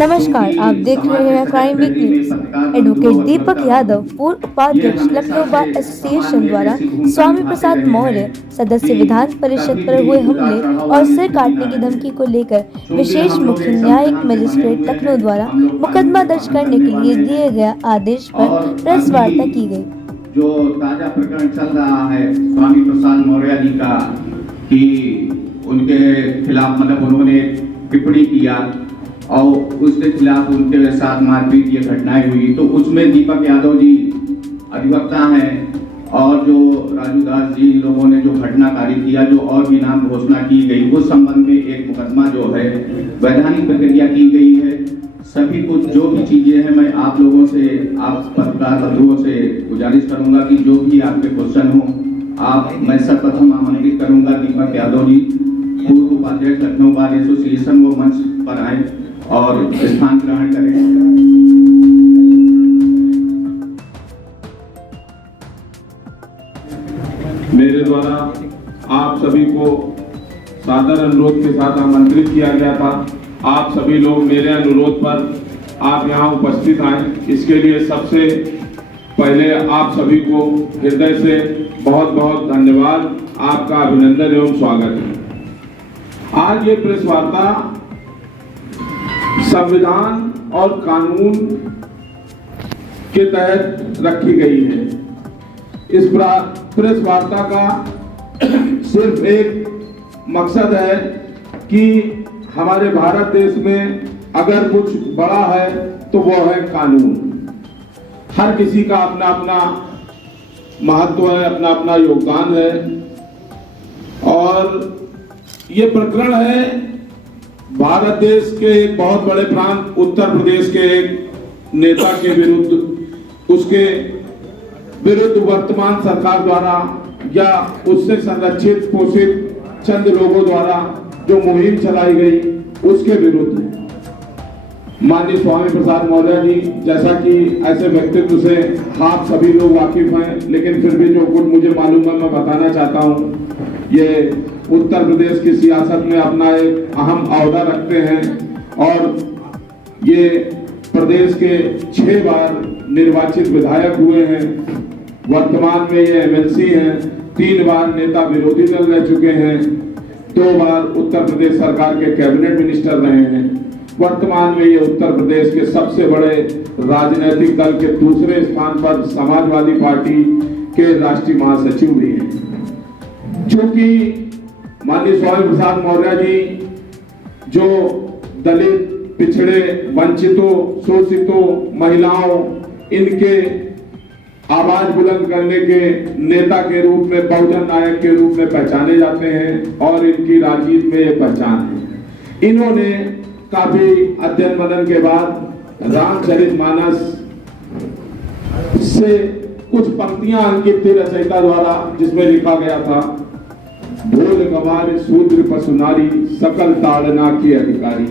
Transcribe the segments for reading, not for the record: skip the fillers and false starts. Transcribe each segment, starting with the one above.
नमस्कार, आप देख रहे हैं crime week news. Advocate Deepak Yadav, पूर्व उपाध्यक्ष लखनऊ बार एसोसिएशन द्वारा स्वामी प्रसाद मौर्य सदस्य विधान परिषद पर हुए हमले और सिर काटने की धमकी को लेकर विशेष मुख्य न्यायिक मजिस्ट्रेट लखनऊ द्वारा मुकदमा दर्ज करने के लिए दिए गए आदेश पर प्रेस वार्ता की गई। जो ताजा प्रकरण चल रहा है स्वामी प्रसाद मौर्य जी का कि उनके खिलाफ मतलब उन्होंने टिप्पणी किया और उसके खिलाफ उनके साथ मारपीट ये घटनाएं हुई, तो उसमें दीपक यादव जी अधिवक्ता हैं और जो राजू दास जी लोगों ने जो घटनाकारी किया, जो और भी नाम घोषणा की गई, उस संबंध में एक मुकदमा जो है वैधानिक प्रक्रिया की गई है। सभी कुछ जो भी चीजें हैं मैं आप लोगों से, आप पत्रकार बंधुओं से गुजारिश करूंगा कि जो भी आपके क्वेश्चन हो मैं सर्वप्रथम आमंत्रित करूंगा दीपक यादव जी, पूर्व उपाध्यक्ष लखनऊ बार एसोसिएशन, वो मंच पर आए और स्थान ग्रहण करें। मेरे द्वारा आप सभी को सादर अनुरोध के साथ आमंत्रित किया गया था। आप सभी लोग मेरे अनुरोध पर आप यहाँ उपस्थित आए, इसके लिए सबसे पहले आप सभी को हृदय से बहुत बहुत धन्यवाद, आपका अभिनंदन एवं स्वागत है। आज ये प्रेस वार्ता संविधान और कानून के तहत रखी गई है। इस प्रेस वार्ता का सिर्फ एक मकसद है कि हमारे भारत देश में अगर कुछ बड़ा है तो वो है कानून। हर किसी का अपना अपना महत्व है, अपना अपना योगदान है और ये प्रकरण है भारत देश के एक बहुत बड़े प्रांत उत्तर प्रदेश के एक नेता के विरुद्ध, उसके विरुद्ध वर्तमान सरकार द्वारा या उससे संरक्षित पोषित चंद लोगों द्वारा जो मुहिम चलाई गई उसके विरुद्ध है। माननीय स्वामी प्रसाद मौर्य जी जैसा कि ऐसे व्यक्तित्व से आप सभी लोग वाकिफ हैं, लेकिन फिर भी जो कुछ मुझे मालूम है मैं बताना चाहता हूँ। ये उत्तर प्रदेश की सियासत में अपना एक अहम ओहदा रखते हैं और ये प्रदेश के 6 बार निर्वाचित विधायक हुए हैं। वर्तमान में ये एमएलसी हैं, 3 बार नेता विरोधी दल रह चुके हैं, 2 बार उत्तर प्रदेश सरकार के कैबिनेट मिनिस्टर रहे हैं। वर्तमान में ये उत्तर प्रदेश के सबसे बड़े राजनीतिक दल के दूसरे स्थान पर समाजवादी पार्टी के राष्ट्रीय महासचिव भी हैं। चूंकि माननीय स्वामी प्रसाद मौर्य जी जो दलित, पिछड़े, वंचितों, शोषितों, महिलाओं, इनके आवाज बुलंद करने के नेता के रूप में, बहुजन नायक के रूप में पहचाने जाते हैं और इनकी राजनीति में ये पहचान है। इन्होंने काफी अध्ययन मनन के बाद रामचरितमानस से कुछ पंक्तियां अंकित थी रचयिता द्वारा, जिसमें लिखा गया था, भोल गवार शूद्र पशु नारी सकल ताड़ना की अधिकारी।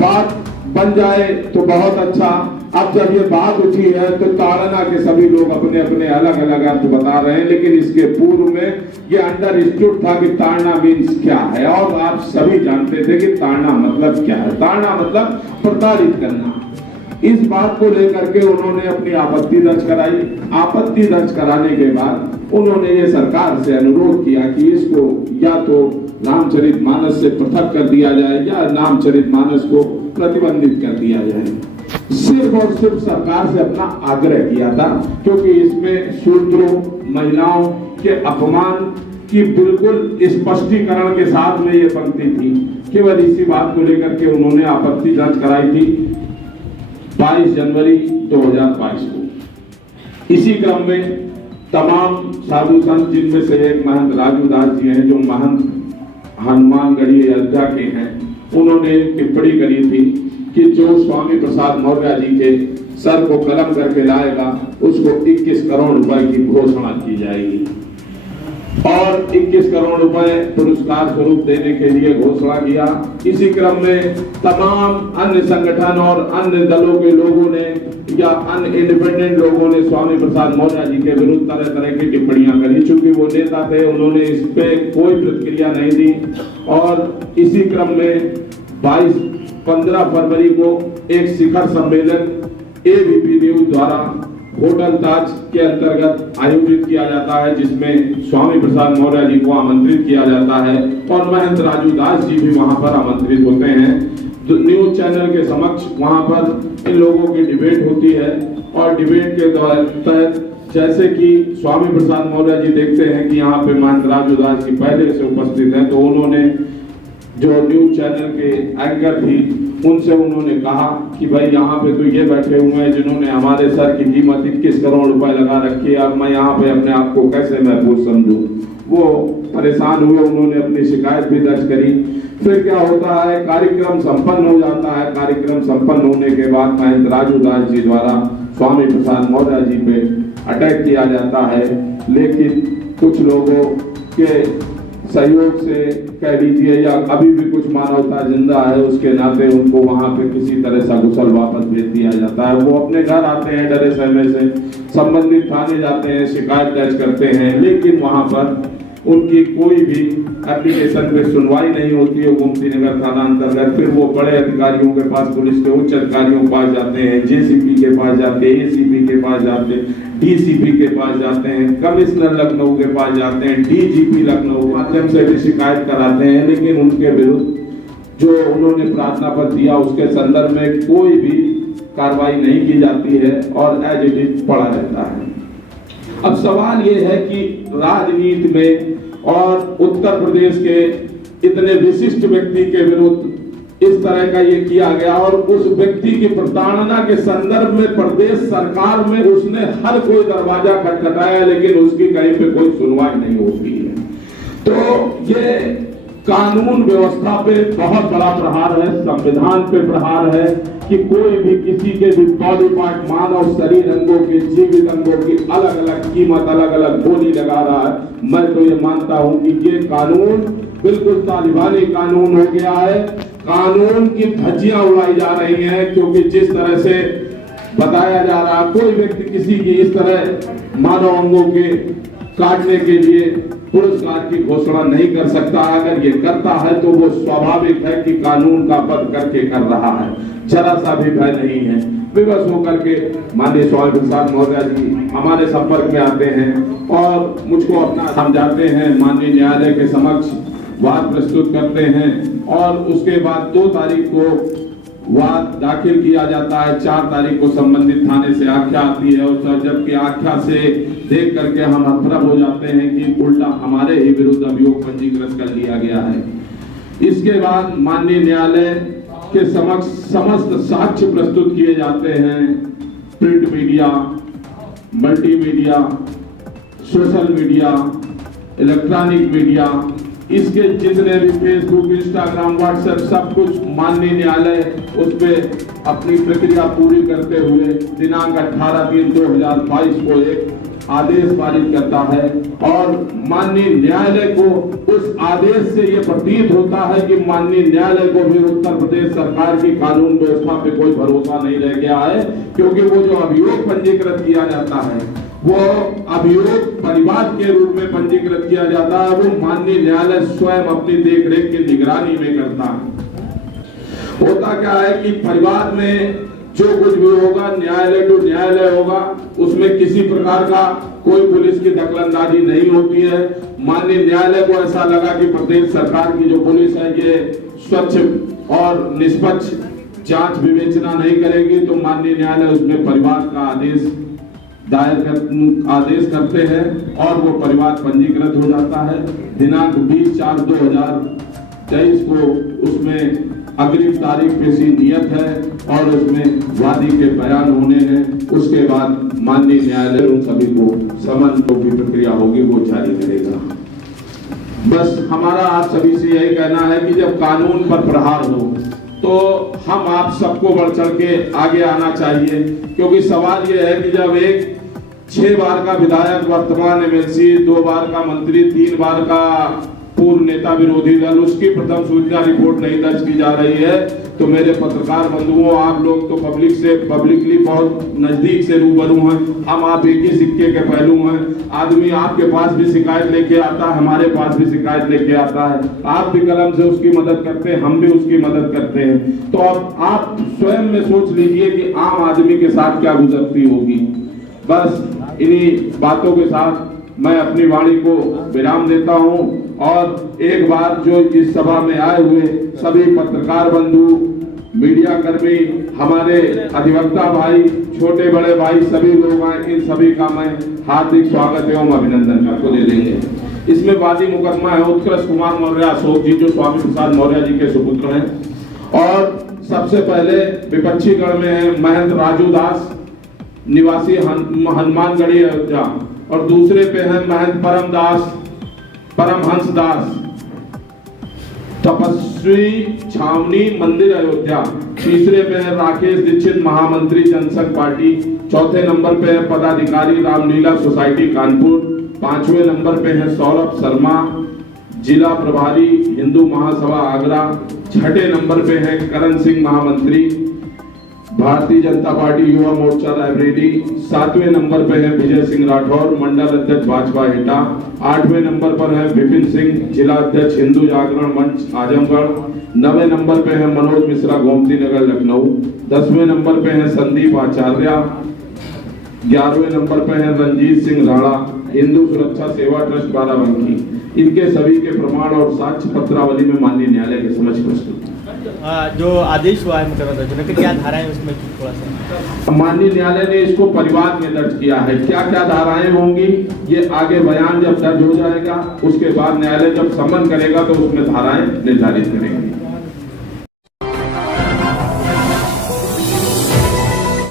बात बन जाए तो बहुत अच्छा। अब जब ये बात उठी है तो ताड़ना के सभी लोग अपने अपने अलग अलग अर्थ बता रहे हैं, लेकिन इसके पूर्व में ये अंडरस्टूड था कि ताड़ना मीन्स क्या है और आप सभी जानते थे कि ताड़ना मतलब क्या है। ताड़ना मतलब प्रताड़ित करना। इस बात को लेकर के उन्होंने अपनी आपत्ति दर्ज कराई। आपत्ति दर्ज कराने के बाद उन्होंने ये सरकार से अनुरोध किया कि इसको या तो रामचरितमानस से पृथक कर दिया जाए या रामचरितमानस को प्रतिबंधित कर दिया जाए। सिर्फ और सिर्फ सरकार से अपना आग्रह किया था, क्योंकि इसमें शूद्रों, महिलाओं के अपमान की बिल्कुल स्पष्टीकरण के साथ में ये पंक्ति थी। केवल इसी बात को लेकर के उन्होंने आपत्ति दर्ज कराई थी 22 जनवरी 2022 को। इसी क्रम में तमाम साधु संत, जिनमें से एक महंत राजू दास जी हैं जो महंत हनुमानगढ़ी अयोध्या के हैं, उन्होंने टिप्पणी करी थी कि जो स्वामी प्रसाद मौर्य जी के सर को कलम करके लाएगा उसको 21 करोड़ रुपए की घोषणा की जाएगी और 21 करोड़ रुपए पुरस्कार स्वरूप देने के लिए घोषणा किया। इसी क्रम में तमाम अन्य संगठन और अन्य दलों के लोगों ने या अन्य इंडिपेंडेंट लोगों ने स्वामी प्रसाद मौर्य जी के विरुद्ध तरह तरह की टिप्पणियां करी। चूंकि वो नेता थे, उन्होंने इस पे कोई प्रतिक्रिया नहीं दी और इसी क्रम में 22 15 फरवरी को एक शिखर सम्मेलन एबीपी न्यूज द्वारा होटल ताज के अंतर्गत आयोजित किया जाता है, जिसमें स्वामी प्रसाद मौर्य जी को आमंत्रित किया जाता है और महंत राजू दास जी भी वहां पर आमंत्रित होते हैं। तो न्यूज चैनल के समक्ष वहां पर इन लोगों की डिबेट होती है और डिबेट के तहत जैसे कि स्वामी प्रसाद मौर्य जी देखते हैं कि यहाँ पे महंत राजू दास जी पहले से उपस्थित हैं, तो उन्होंने जो न्यूज चैनल के एंकर थी उनसे उन्होंने कहा कि भाई यहाँ पे तो ये बैठे हुए हैं जिन्होंने हमारे सर की कीमत 21 करोड़ रुपए लगा रखी है, अब मैं यहाँ पे अपने आप को कैसे महफूज समझूं। वो परेशान हुए, उन्होंने अपनी शिकायत भी दर्ज करी। फिर क्या होता है, कार्यक्रम संपन्न हो जाता है। कार्यक्रम संपन्न होने के बाद महंत राजू दास जी द्वारा स्वामी प्रसाद मौर्य जी पे अटैक किया जाता है, लेकिन कुछ लोगों के सहयोग से कह लीजिए या अभी भी कुछ मानवता जिंदा है उसके नाते उनको वहां पे किसी तरह से कुशल वापस भेज दिया जाता है। वो अपने घर आते हैं डरे सहमे से, संबंधित थाने जाते हैं, शिकायत दर्ज करते हैं, लेकिन वहां पर उनकी कोई भी एप्लीकेशन पे सुनवाई नहीं होती है गोमती नगर थाना अंतर्गत। फिर वो बड़े अधिकारियों के पास, पुलिस के उच्च अधिकारियों के पास जाते हैं, जेसीपी के पास जाते हैं, एसीपी के पास जाते हैं, डीसीपी के पास जाते हैं, कमिश्नर लखनऊ के पास जाते हैं, डीजीपी लखनऊ के माध्यम से भी शिकायत कराते हैं, लेकिन उनके विरुद्ध जो उन्होंने प्रार्थना पत्र दिया उसके संदर्भ में कोई भी कार्रवाई नहीं की जाती है और एज इट इज पड़ा रहता है। अब सवाल ये है कि राजनीति में और उत्तर प्रदेश के इतने विशिष्ट व्यक्ति के विरुद्ध इस तरह का ये किया गया और उस व्यक्ति की प्रताड़ना के संदर्भ में प्रदेश सरकार में उसने हर कोई दरवाजा खटखटाया, लेकिन उसकी कहीं पे कोई सुनवाई नहीं होती है। तो ये कानून व्यवस्था पे बहुत बड़ा प्रहार है, संविधान पे प्रहार है कि कोई भी किसी के भी बॉडी पार्ट, मानव शरीर अंगों की, जीवित अंगों की अलग अलग कीमत, अलग अलग बोली लगा रहा है। मैं तो ये मानता हूं कि ये कानून बिल्कुल तालिबानी कानून हो गया है। कानून की धज्जियां उड़ाई जा रही हैं, क्योंकि जिस तरह से बताया जा रहा है कोई व्यक्ति किसी की इस तरह मानव अंगों के काटने के लिए पुरस्कार की घोषणा नहीं कर सकता। अगर ये करता है तो वो स्वाभाविक है कि कानून का पद करके कर रहा है, जरा सा भी भय नहीं है। विवश होकर के माननीय स्वामी प्रसाद मौर्य जी हमारे संपर्क में आते हैं और मुझको अपना समझाते हैं, माननीय न्यायालय के समक्ष वाद प्रस्तुत करते हैं और उसके बाद 2 तारीख को वाद दाखिल किया जाता है। 4 तारीख को संबंधित थाने से आख्या आती है और जबकि आख्या से देख करके हम हतप्रभ हो जाते हैं कि उल्टा हमारे ही विरुद्ध अभियोग पंजीकृत कर लिया गया है। इसके बाद माननीय न्यायालय के समक्ष समस्त साक्ष्य प्रस्तुत किए जाते हैं। Print media, multimedia, social media, electronic media, इसके जितने भी फेसबुक, इंस्टाग्राम, व्हाट्सएप सब कुछ माननीय न्यायालय उस पर अपनी प्रक्रिया पूरी करते हुए दिनांक 18/3/2022 को एक आदेश पारित करता है और माननीय न्यायालय को उस आदेश से ये प्रतीत होता है कि माननीय न्यायालय को भी उत्तर प्रदेश सरकार की कानून व्यवस्था पे कोई भरोसा नहीं रह गया है, क्योंकि वो जो अभियोग पंजीकृत किया जाता है वो अभियोग परिवाद के रूप में पंजीकृत किया जाता है। वो माननीय न्यायालय स्वयं अपनी देखरेख की निगरानी में करता है। होता क्या है कि परिवाद में जो कुछ भी होगा न्यायालय टू न्यायालय होगा, उसमें किसी प्रकार का कोई पुलिस की दखलंदाजी नहीं होती है। माननीय न्यायालय को ऐसा लगा कि प्रदेश सरकार की जो पुलिस है ये स्वच्छ और निष्पक्ष जांच विवेचना नहीं करेगी, तो माननीय न्यायालय उसमें परिवाद का आदेश करते हैं और वो परिवाद पंजीकृत हो जाता है। दिनांक 20/4/2023 को उसमें अग्रिम तारीख पेशी नियत है और उसमें वादी के बयान होने हैं। उसके बाद माननीय न्यायालय उन सभी को समन जो भी प्रक्रिया होगी वो जारी करेगा। बस हमारा आप सभी से यही कहना है कि जब कानून पर प्रहार हो तो हम आप सबको बढ़ चढ़ के आगे आना चाहिए, क्योंकि सवाल यह है कि जब एक 6 बार का विधायक, वर्तमान एमएलसी, 2 बार का मंत्री, 3 बार का पूर्व नेता विरोधी दल, उसकी प्रथम सूचना रिपोर्ट नहीं दर्ज की जा रही है, तो मेरे पत्रकार बंधुओं, आप लोग तो पब्लिकली बहुत नजदीक से रूबरू हैं, हम आप एक ही सिक्के के पहलू हैं। आदमी आपके पास भी शिकायत लेके आता है, हमारे पास भी शिकायत लेके आता है, आप भी कलम से उसकी मदद करते हैं, हम भी उसकी मदद करते हैं। तो अब आप स्वयं में सोच लीजिए कि आम आदमी के साथ क्या गुजरती होगी। बस इन्हीं बातों के साथ मैं अपनी वाणी को विराम देता हूं और एक बार जो इस सभा में आए हुए सभी पत्रकार बंधु, मीडिया कर्मी, हमारे अधिवक्ता भाई, छोटे बड़े भाई, सभी लोग आए, इन सभी का मैं हार्दिक स्वागत एवं अभिनंदन आपको दे देंगे। इसमें वादी मुकदमा है उत्कृष्ट कुमार मौर्य अशोक जी, जो स्वामी प्रसाद मौर्य जी के सुपुत्र हैं। और सबसे पहले विपक्षी गण में है महंत राजू दास, निवासी हनुमानगढ़ी अयोध्या, और दूसरे पे है महंत परमहंस दास, तपस्वी छावनी मंदिर अयोध्या। तीसरे पे है राकेश दीक्षित, महामंत्री जनसंघ पार्टी। चौथे नंबर पे है पदाधिकारी रामलीला सोसाइटी कानपुर। पांचवें नंबर पे है सौरभ शर्मा, जिला प्रभारी हिंदू महासभा आगरा। छठे नंबर पे है करण सिंह, महामंत्री भारतीय जनता पार्टी युवा मोर्चा रायबरेली। सातवें नंबर पे है विजय सिंह राठौर, मंडल अध्यक्ष भाजपा एटा। आठवें नंबर पर है विपिन सिंह, जिला अध्यक्ष हिंदू जागरण मंच आजमगढ़। 9वें नंबर पे है मनोज मिश्रा, गोमती नगर लखनऊ। 10वें नंबर पे है संदीप आचार्य। 11वें नंबर पे है रंजीत सिंह राणा, हिंदू सुरक्षा सेवा ट्रस्ट बाराबंकी। इनके सभी के प्रमाण और साक्ष्य पत्रावली में माननीय न्यायालय के समक्ष प्रस्तुत। जो आदेश हुआ है मुकदमा दर्ज होने का, क्या धाराएं उसमें थोड़ा सा? माननीय न्यायालय ने इसको परिवाद में दर्ज किया है। क्या क्या धाराएं होंगी ये आगे बयान जब दर्ज हो जाएगा, उसके बाद न्यायालय जब समन करेगा तो उसमें धाराएं निर्धारित करेंगे।